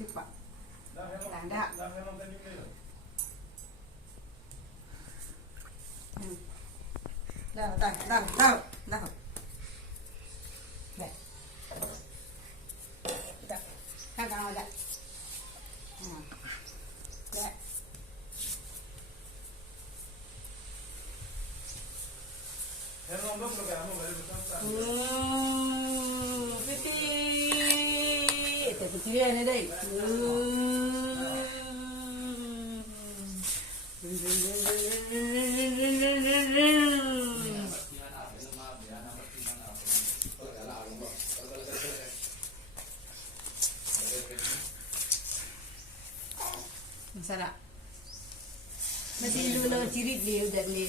Cepat. Tanda. Đâu. Đây. Khang cao đây. Đây. Piti. Itu kecil ini deh. Masarap. Masih dulu cirit dia udah nih.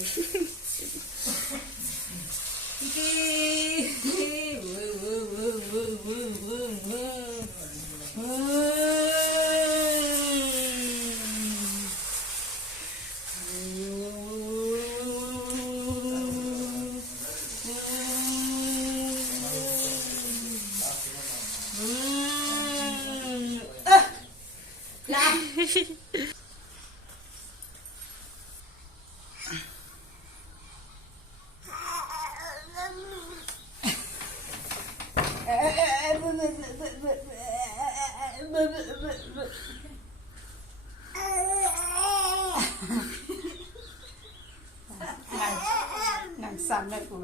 Nàng xăm đấy của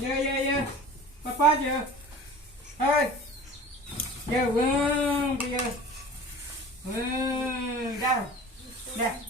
Dạ papa chưa ơi giờ bây giờ đâu nè